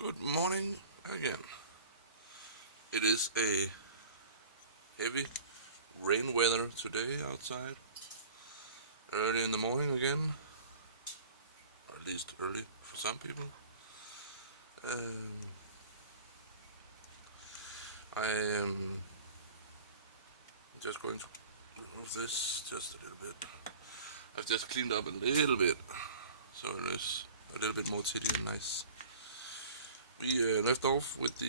Good morning again. It is a heavy rain weather today outside. Early in the morning again, or at least early for some people. I am just going to remove this just a little bit. I've just cleaned up a little bit, so it is a little bit more tidy and nice. We left off with the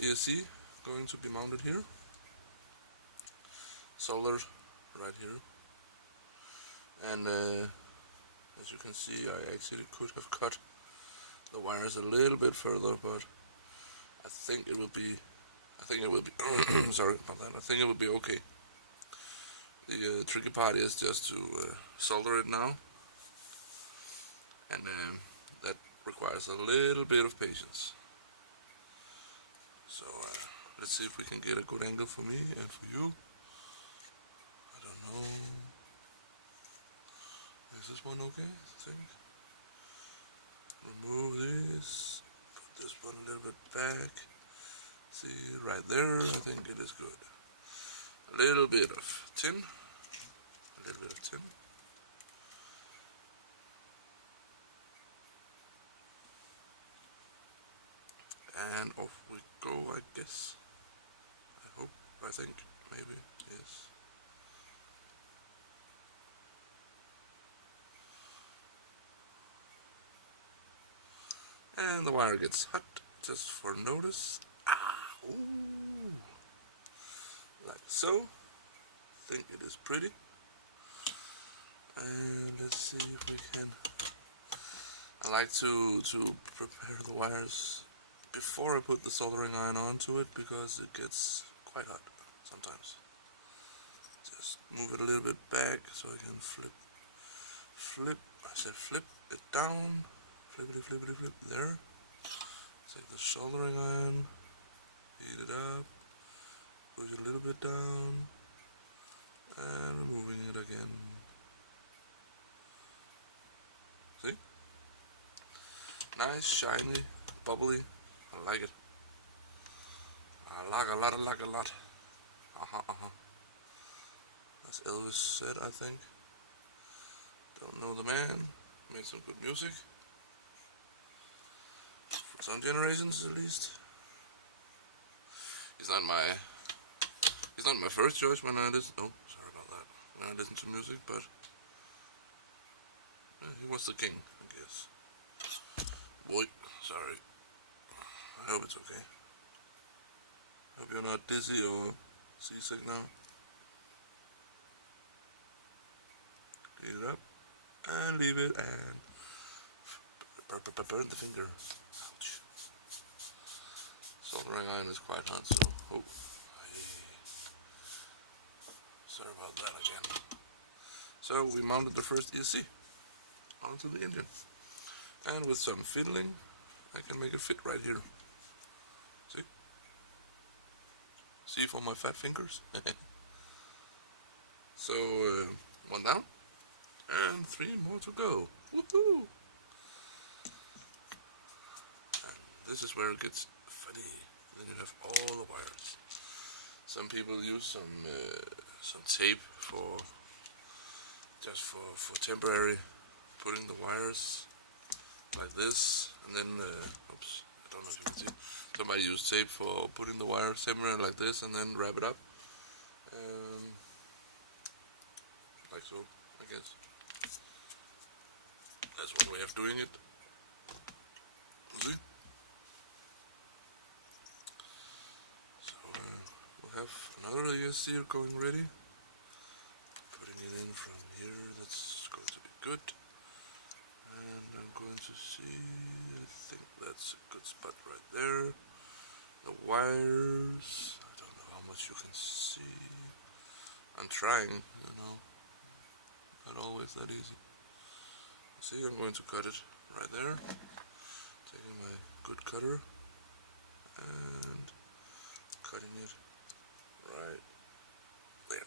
ESC going to be mounted here. Soldered right here. And as you can see, I actually could have cut the wires a little bit further, but I think it will be sorry about that. I think it will be okay. The tricky part is just to solder it now, and that requires a little bit of patience. So let's see if we can get a good angle for me and for you. I don't know. Is this one okay? I think. Remove this. Put this one a little bit back. See, right there, I think it is good. A little bit of tin. A little bit of tin. And off we go, I guess. I think, maybe, yes. And the wire gets hot, just for notice. Ooh. Like so. I think it is pretty. And let's see if we can. I like to prepare the wires before I put the soldering iron onto it, because it gets quite hot sometimes. Just move it a little bit back so I can flip it down, flip there. Take the soldering iron, heat it up, push it a little bit down, and removing it again. See? Nice, shiny, bubbly. I like it. I like a lot. As Elvis said, I think. Don't know the man. Made some good music. For some generations, at least. He's not my first choice when I listen. Oh, sorry about that. When I listen to music, but he was the king, I guess. Boy, sorry. I hope it's okay. Hope you're not dizzy or seasick now. Clean it up and leave it and burn the finger. Ouch. Soldering iron is quite hot, so sorry about that again. So we mounted the first ESC onto the engine, and with some fiddling I can make it fit right here. See for my fat fingers? So, one down, and 3 more to go. Woohoo! And this is where it gets funny. Then you have all the wires. Some people use some tape for temporary putting the wires like this, and then oops, I don't know if you can see. Somebody use tape for putting the wires temporary like this, and then wrap it up, like so, I guess. That's one way of doing it. See? So we'll have another ESC going ready. Putting it in from here, that's going to be good. And I'm going to see, I think that's a good spot right there. The wires, I don't know how much you can see. I'm trying, not always that easy. See, I'm going to cut it right there. Taking my good cutter and cutting it right there.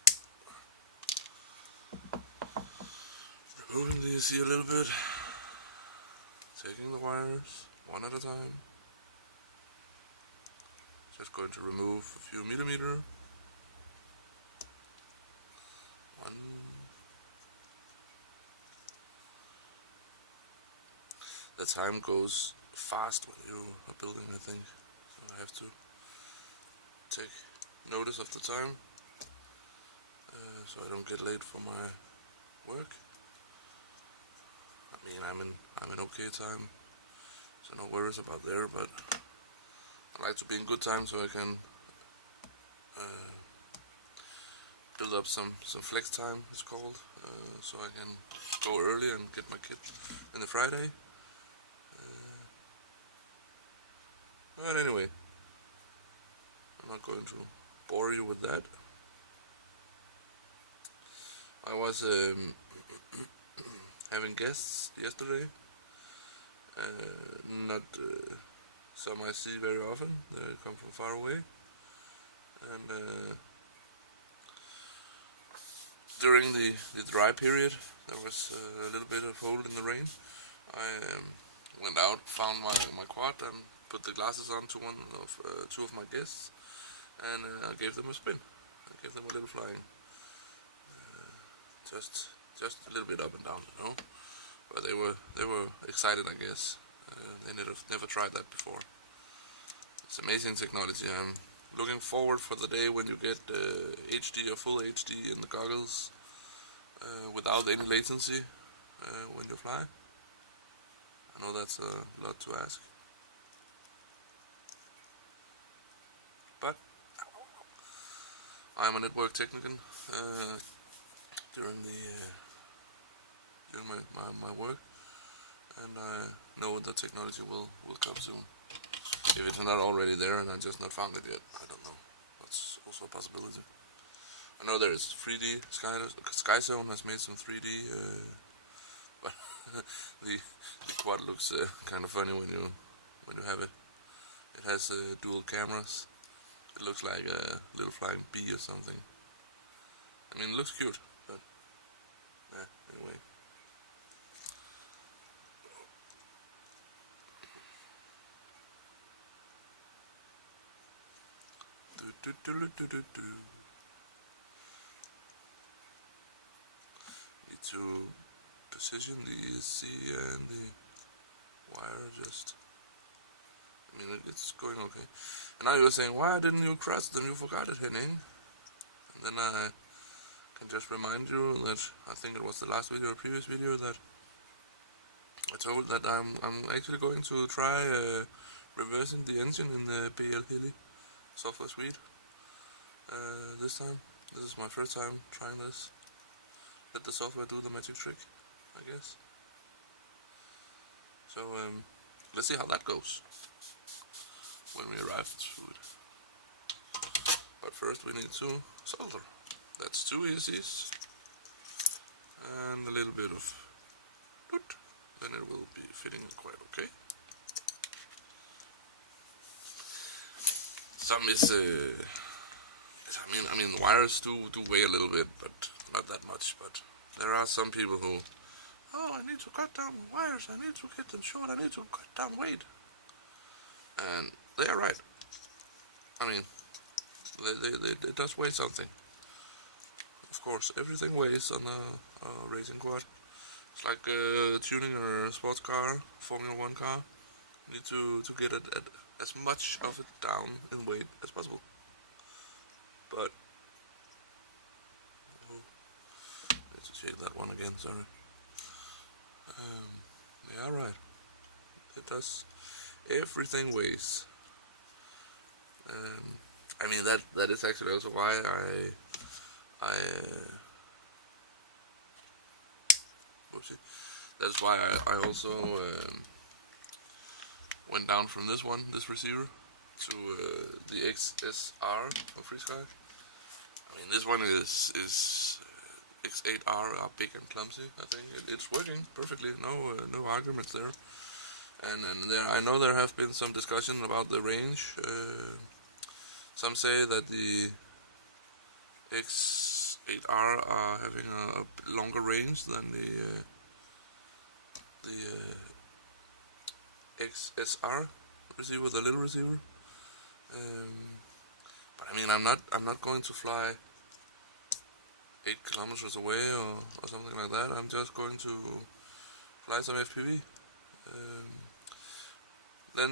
Removing the ESC a little bit. Taking the wires one at a time. Just going to remove a few millimeter. One. The time goes fast when you are building, I think, so I have to take notice of the time, so I don't get late for my work. I mean, I'm in okay time, so no worries about there, but I like to be in good time so I can build up some flex time, it's called, so I can go early and get my kid in the Friday. But anyway, I'm not going to bore you with that. I was having guests yesterday, not some I see very often. They come from far away, and during the dry period, there was a little bit of hold in the rain. I went out, found my quad, and put the glasses on to two of my guests, and I gave them a spin. I gave them a little flying, just a little bit up and down, you know. But they were excited, I guess. They never tried that before. It's amazing technology. I'm looking forward for the day when you get HD or full HD in the goggles without any latency when you fly. I know that's a lot to ask, but I'm a network technician during my work, and I know the technology will come soon. If it's not already there and I just not found it yet, I don't know. That's also a possibility. I know there is 3D. SkyZone has made some 3D, but the quad looks kind of funny when you have it. It has dual cameras. It looks like a little flying bee or something. I mean, it looks cute, but anyway. Need to position the ESC and the wire just. I mean, it's going okay. And now you're saying, why didn't you cross them? You forgot it, Henning. And then I can just remind you that I think it was the last video or previous video that I told that I'm actually going to try reversing the engine in the BL Heli software suite this time. This is my first time trying this. Let the software do the magic trick, I guess. So let's see how that goes when we arrive to it. But first we need to solder. That's 2 ESCs and a little bit of doot. Then it will be fitting quite okay. Some is I mean wires do weigh a little bit, but not that much. But there are some people who, I need to cut down wires, I need to get them short, I need to cut down weight. And they are right. I mean, it does weigh something. Of course, everything weighs on a racing quad. It's like tuning a sports car, Formula 1 car. You need to get it at as much of it down in weight as possible. But need to check that one again. Sorry. Yeah, right. It does. Everything weighs. I mean that is actually also why that's why I also went down from this receiver, to the XSR from FreeSky. I mean, this one is X8R are big and clumsy. I think it's working perfectly. No arguments there. And there, I know there have been some discussion about the range. Some say that the X8R are having a longer range than the XSR receiver, the little receiver. But I mean, I'm not going to fly 8 kilometers away or something like that. I'm just going to fly some FPV. Then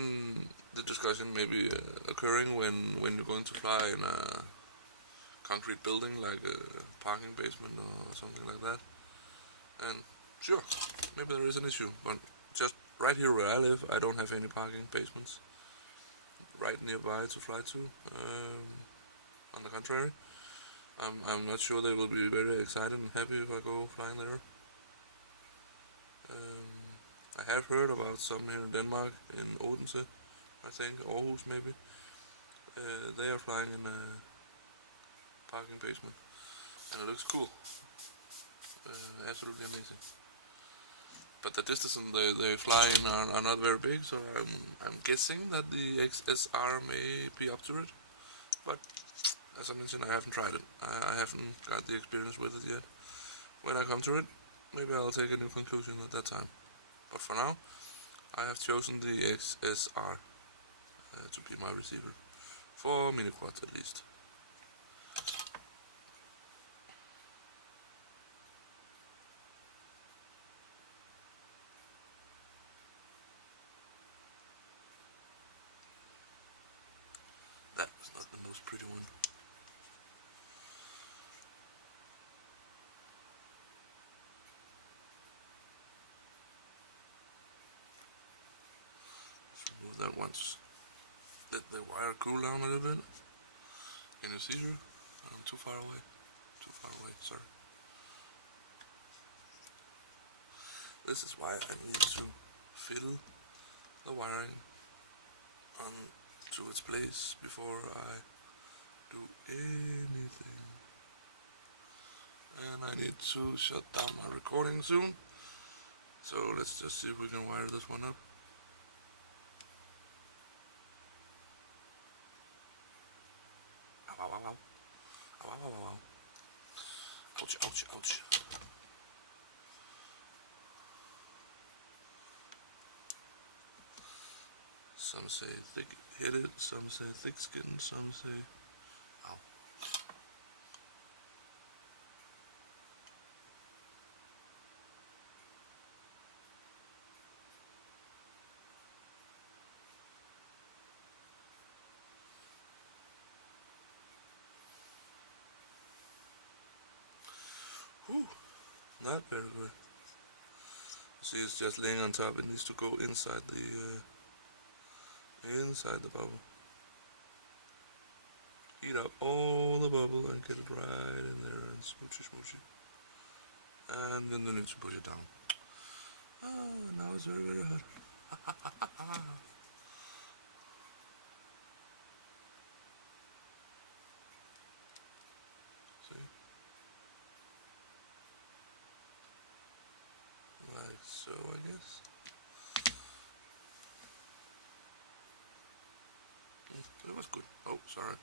the discussion may be occurring when you're going to fly in a concrete building like a parking basement or something like that. And sure, maybe there is an issue, but just right here where I live, I don't have any parking basements right nearby to fly to. On the contrary, I'm not sure they will be very excited and happy if I go flying there. I have heard about some here in Denmark, in Odense, I think, Aarhus maybe. They are flying in a parking basement, and it looks cool. Absolutely amazing. But the distance they fly in are not very big, so I'm guessing that the XSR may be up to it. But as I mentioned, I haven't tried it. I haven't got the experience with it yet. When I come to it, maybe I'll take a new conclusion at that time. But for now, I have chosen the XSR to be my receiver, for mini quads at least. That was not the most pretty one. Remove that once. Let the wire cool down a little bit. Can you see her? I'm too far away. Too far away, sorry. This is why I need to fiddle the wiring onto its place before I do anything. And I need to shut down my recording soon. So let's just see if we can wire this one up. Ow, ow, ow, ow. Ow, ow, ow, ow. Ouch, ouch, ouch. Some say thick-headed, some say thick-skinned, some say... Ow. Whew, not very good. See, it's just laying on top. It needs to go inside the bubble. Heat up all the bubble and get it right in there and smoochy smoochy. And then you need to push it down. Ah, now it's very, very hot. See? Like so, I guess. It was good. Oh, sorry.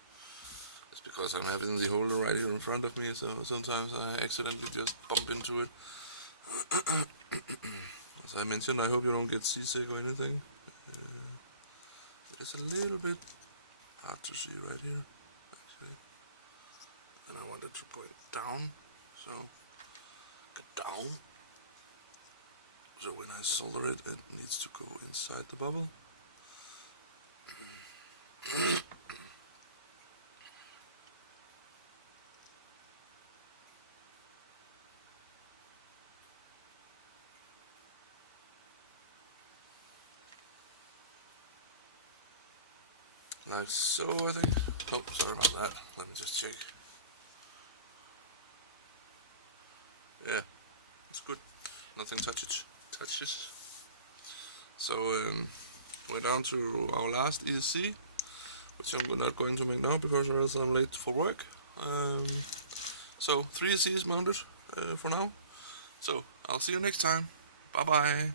It's because I'm having the holder right here in front of me, so sometimes I accidentally just bump into it. As I mentioned, I hope you don't get seasick or anything. It's a little bit hard to see right here, actually. And I wanted to point down, so get down. So when I solder it, it needs to go inside the bubble. Like so, I think. Oh, sorry about that. Let me just check. Yeah, it's good. Nothing touches. So we're down to our last ESC, which I'm not going to make now because or else I'm late for work. So 3 ESCs mounted for now. So I'll see you next time. Bye bye.